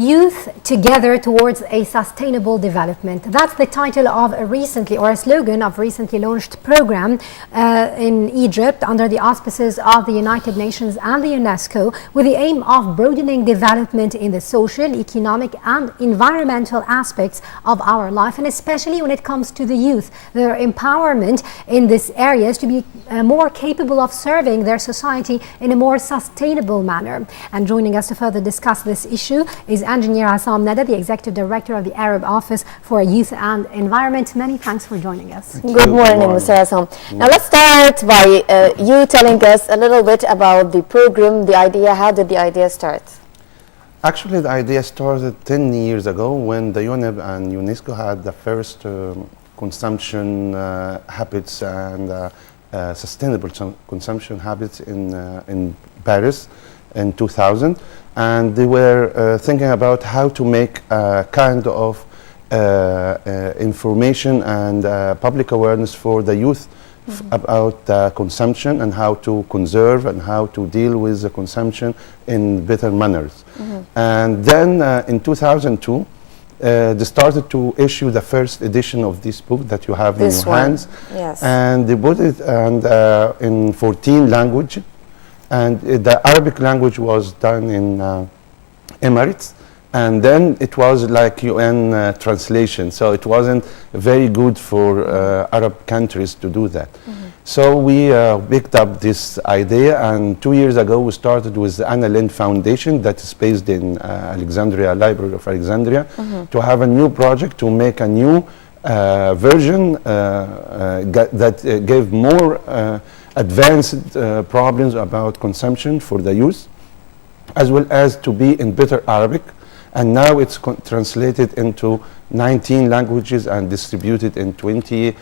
Youth Together Towards a Sustainable Development. That's the title of a slogan of recently launched program in Egypt under the auspices of the United Nations and the UNESCO, with the aim of broadening development in the social, economic and environmental aspects of our life, and especially when it comes to the youth, their empowerment in these areas to be more capable of serving their society in a more sustainable manner. And joining us to further discuss this issue is Engineer Essam, the Executive Director of the Arab Office for Youth and Environment. Many thanks for joining us. Good morning, Mr. Essam. Now let's start by you telling us a little bit about the program, the idea. How did the idea start? Actually, the idea started 10 years ago when the UNEP and UNESCO had the first consumption habits and sustainable consumption habits in Paris in 2000, and they were thinking about how to make a kind of information and public awareness for the youth about consumption and how to conserve and how to deal with the consumption in better manners. And then in 2002, they started to issue the first edition of this book that you have in your hands. Yes. And they put it in 14 languages. And the Arabic language was done in Emirates. And then it was like UN translation. So it wasn't very good for Arab countries to do that. So we picked up this idea, and 2 years ago we started with the Anna Lindh Foundation that is based in Alexandria, Library of Alexandria, to have a new project to make a new version that gave more advanced problems about consumption for the youth, as well as to be in better Arabic. And now it's translated into 19 languages and distributed in 20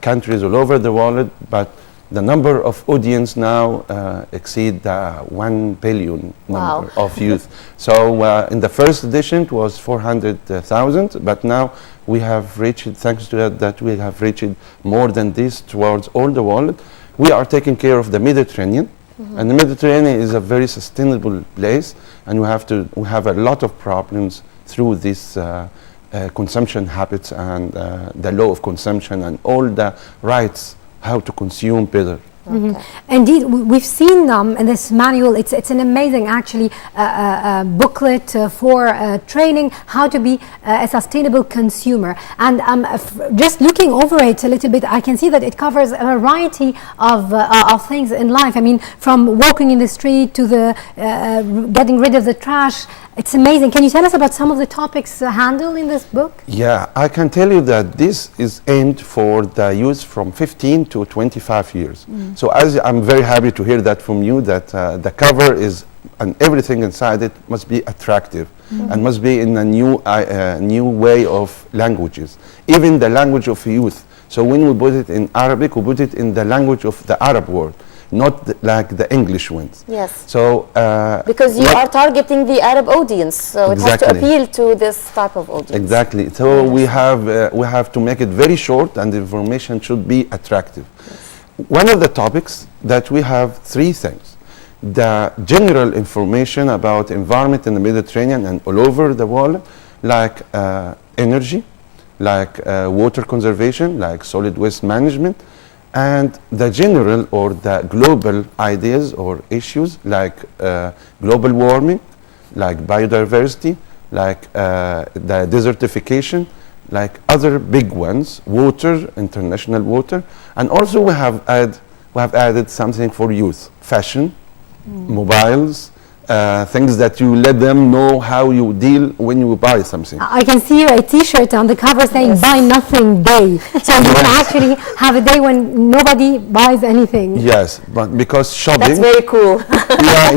countries all over the world. But the number of audience now exceed 1 billion number of youth. So in the first edition it was 400,000, but now we have reached, thanks to that we have reached more than this towards all the world. We are taking care of the Mediterranean. And the Mediterranean is a very sustainable place, and we have a lot of problems through this consumption habits and the law of consumption and all the rights how to consume better. Indeed, we've seen in this manual, it's an amazing actually booklet for training how to be a sustainable consumer. And just looking over it a little bit, I can see that it covers a variety of things in life. I mean, from walking in the street to the getting rid of the trash. It's amazing. Can you tell us about some of the topics handled in this book? Yeah, I can tell you that this is aimed for the youth from 15 to 25 years. So as I'm very happy to hear that from you, that the cover is, and everything inside it must be attractive and must be in a new way of languages, even the language of youth. So when we put it in Arabic, we put it in the language of the Arab world, not like the English ones. Yes. So because you are targeting the Arab audience, so it has to appeal to this type of audience. Exactly. So we have to make it very short, and the information should be attractive. One of the topics that we have three things: the general information about environment in the Mediterranean and all over the world, like energy, like water conservation, like solid waste management, and the general or the global ideas or issues like global warming, like biodiversity, like the desertification, like other big ones, water, international water. And also we have added something for youth: fashion, mobiles, things that you let them know how you deal when you buy something. I can see a T-shirt on the cover saying "Buy Nothing Day," so you can actually have a day when nobody buys anything. Yes, but because shopping. That's very cool.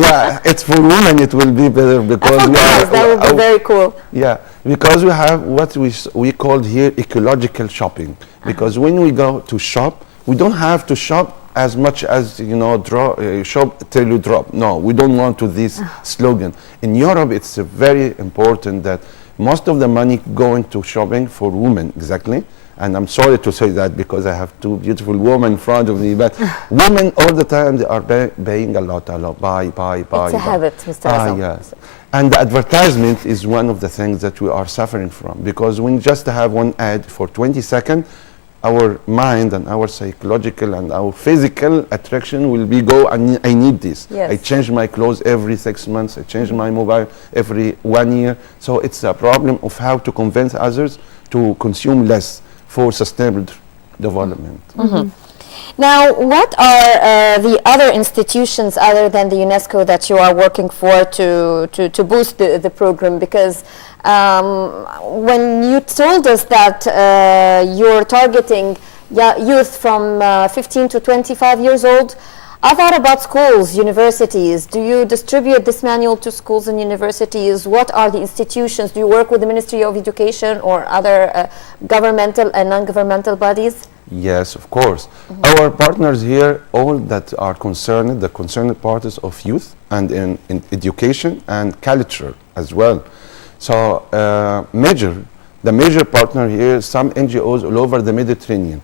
yeah, it's for women. It will be better because that would be very cool. Yeah, because we have what we called here ecological shopping. Because when we go to shop, we don't have to shop as much as, you know, shop till you drop. No, we don't want to this slogan. In Europe, it's very important that most of the money going to shopping for women, exactly, And I'm sorry to say that because I have two beautiful women in front of me, but women all the time, they are buying a lot, buy. It's a habit, Mr. Essam. Yes. And the advertisement is one of the things that we are suffering from, because when just have one ad for 20 seconds, our mind and our psychological and our physical attraction will be I need this. Yes. I change my clothes every 6 months. I change my mobile every 1 year. So it's a problem of how to convince others to consume less for sustainable development. Now, what are the other institutions other than the UNESCO that you are working for to boost the program? Because when you told us that you're targeting youth from 15 to 25 years old, I thought about schools, universities. Do you distribute this manual to schools and universities? What are the institutions? Do you work with the Ministry of Education or other governmental and non-governmental bodies? Yes, of course. Our partners here, all that are concerned, the concerned parties of youth and in education and culture as well. So the major partner here, some NGOs all over the Mediterranean.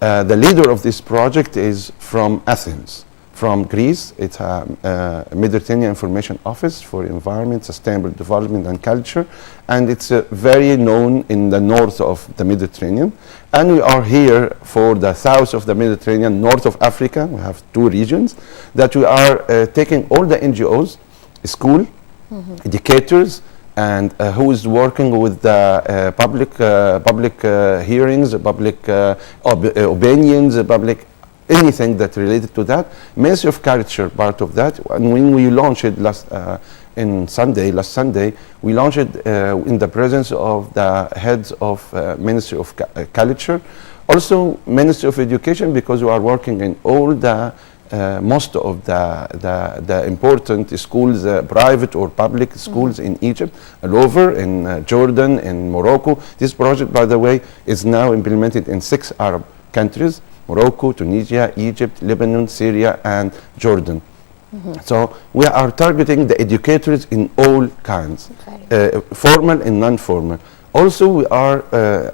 The leader of this project is from Athens, from Greece. It's a Mediterranean Information Office for Environment, Sustainable Development and Culture, and it's very known in the north of the Mediterranean. And we are here for the south of the Mediterranean, north of Africa. We have two regions that we are taking all the NGOs, school, educators, and who is working with the public hearings, public opinions, public anything that related to that. Ministry of Culture part of that. And when we launched it last Sunday, we launched it in the presence of the heads of Ministry of Culture, also Ministry of Education, because we are working in all the most of the important schools, private or public schools in Egypt, all over, in Jordan, in Morocco. This project, by the way, is now implemented in 6 Arab countries: Morocco, Tunisia, Egypt, Lebanon, Syria, and Jordan. So we are targeting the educators in all kinds, formal and non-formal. Also, we are,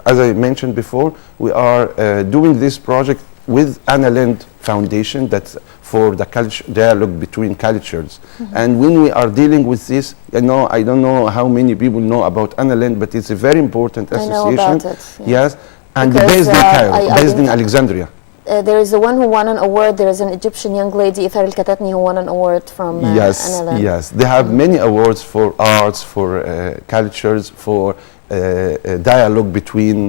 as I mentioned before, we are doing this project with Anna Foundation, that's for the dialogue between cultures. And when we are dealing with this, I don't know how many people know about Anna, but it's a very important association. I know about it. Yes, and Because, based in Cairo, based in Alexandria. There is the one who won an award. There is an Egyptian young lady, Ithar al-Katatni, who won an award from NLM. Yes, they have many awards for arts, for cultures, for dialogue between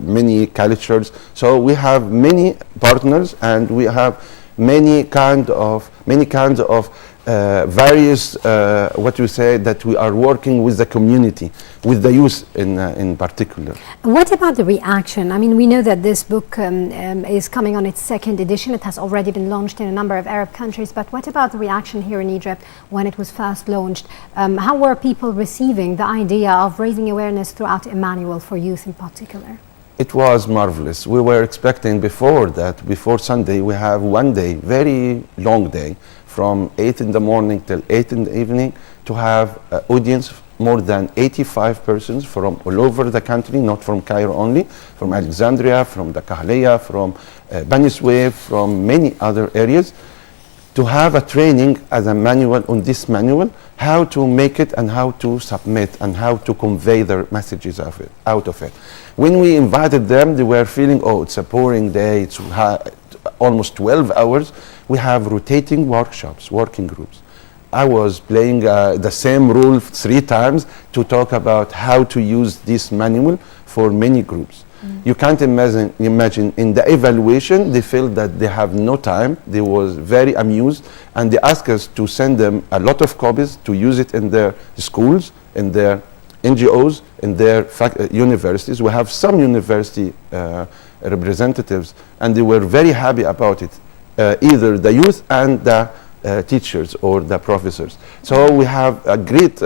many cultures. So we have many partners, and we have many kinds of various what you say, that we are working with the community, with the youth in particular. What about the reaction? I mean, we know that this book is coming on its 2nd edition. It has already been launched in a number of Arab countries, but what about the reaction here in Egypt when it was first launched? How were people receiving the idea of raising awareness throughout a manual for youth in particular? It was marvelous. We were expecting before Sunday, we have one day, very long day, from 8 in the morning till 8 in the evening, to have an audience, more than 85 persons from all over the country, not from Cairo only, from Alexandria, from the Kahliya, from Bani Suef, from many other areas, to have a training as a manual on this manual, how to make it and how to submit and how to convey their messages out of it. When we invited them, they were feeling, oh, it's a boring day, it's almost 12 hours. We have rotating workshops, working groups. I was playing the same role 3 times to talk about how to use this manual for many groups. You can't imagine in the evaluation, they felt that they have no time. They was very amused, and they asked us to send them a lot of copies to use it in their schools, in their NGOs, in their universities. We have some university representatives, and they were very happy about it, either the youth and the teachers or the professors. So we have a great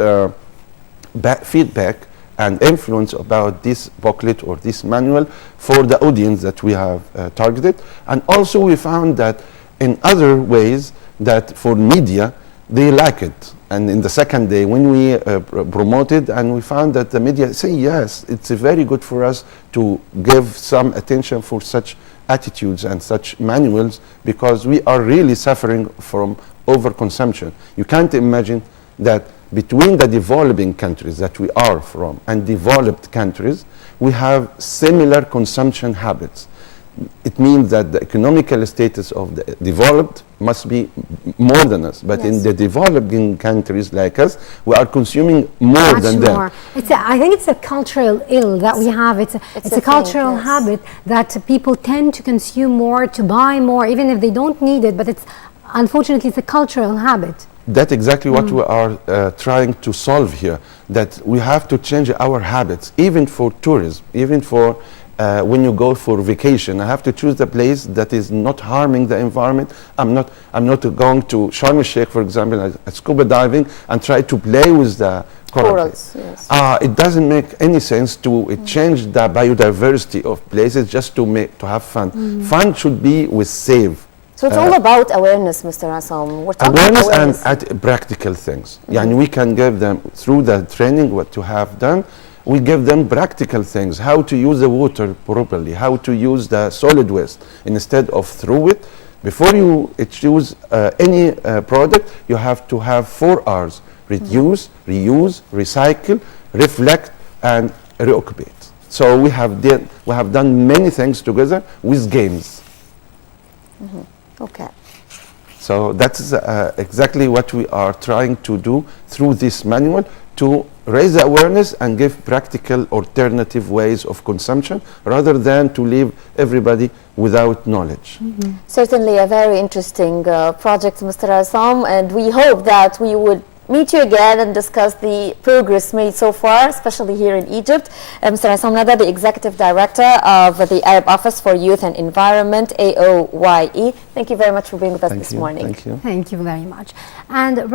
feedback and influence about this booklet or this manual for the audience that we have targeted. And also we found that in other ways, that for media, they like it. And in the second day, when we promoted, and we found that the media say, yes, it's very good for us to give some attention for such attitudes and such manuals, because we are really suffering from overconsumption. You can't imagine that between the developing countries that we are from and developed countries, we have similar consumption habits. It means that the economical status of the developed must be more than us. But in the developing countries like us, we are consuming more than them. I think it's a cultural ill that we have. It's a cultural habit that people tend to consume more, to buy more, even if they don't need it. But unfortunately, it's a cultural habit. That's exactly what we are trying to solve here, that we have to change our habits, even for tourism, even for when you go for vacation. I have to choose the place that is not harming the environment. I'm not going to Sharm el-Sheikh, for example, scuba diving, and try to play with the corals. Yes. It doesn't make any sense to change the biodiversity of places just to have fun. Fun should be with safe. So it's all about awareness, Mr. Essam. We're talking awareness about awareness and practical things. And we can give them, through the training, what to have done, we give them practical things, how to use the water properly, how to use the solid waste instead of throw it. Before you choose any product, you have to have 4 R's: reduce, reuse, recycle, reflect, and reoccupate. So we have done many things together with games. Okay. So that's exactly what we are trying to do through this manual, to raise the awareness and give practical alternative ways of consumption, rather than to leave everybody without knowledge. Certainly a very interesting project, Mr. Essam, and we hope that we would meet you again and discuss the progress made so far, especially here in Egypt. Mr. Essam Nada, the Executive Director of the Arab Office for Youth and Environment, AOYE. Thank you very much for being with us this morning. Thank you. Thank you very much. And